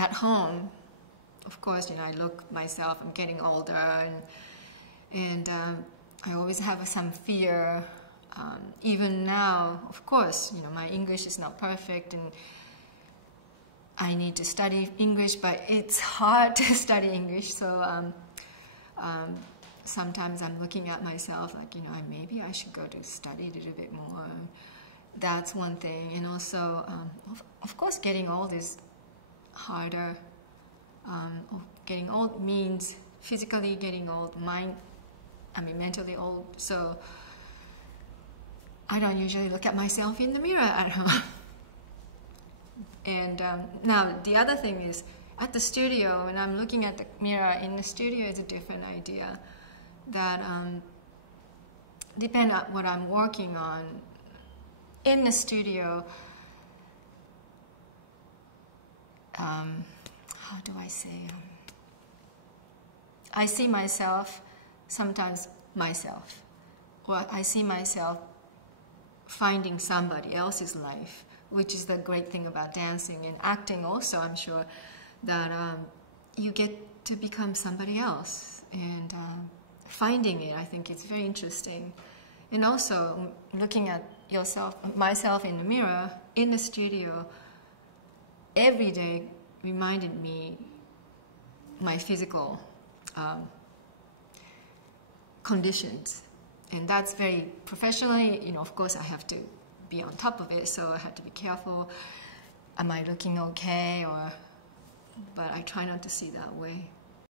at home, of course, I look myself, I'm getting older, and I always have some fear. Even now, of course, my English is not perfect, and I need to study English, but it's hard to study English. So sometimes I'm looking at myself like, maybe I should go to study a little bit more. That's one thing. And also, of course, getting old is harder. Getting old means physically getting old, mentally old. So I don't usually look at myself in the mirror at home. And now the other thing is, at the studio, when I'm looking at the mirror in the studio, is a different idea. That depend on what I'm working on. In the studio, how do I say? I see myself, sometimes myself, or I see myself finding somebody else's life, which is the great thing about dancing and acting also, I'm sure, that you get to become somebody else. And finding it, I think it's very interesting. And also, looking at myself in the mirror, in the studio, every day reminded me my physical conditions. And that's very professionally, of course I have to be on top of it, so I have to be careful. Am I looking okay? But I try not to see that way.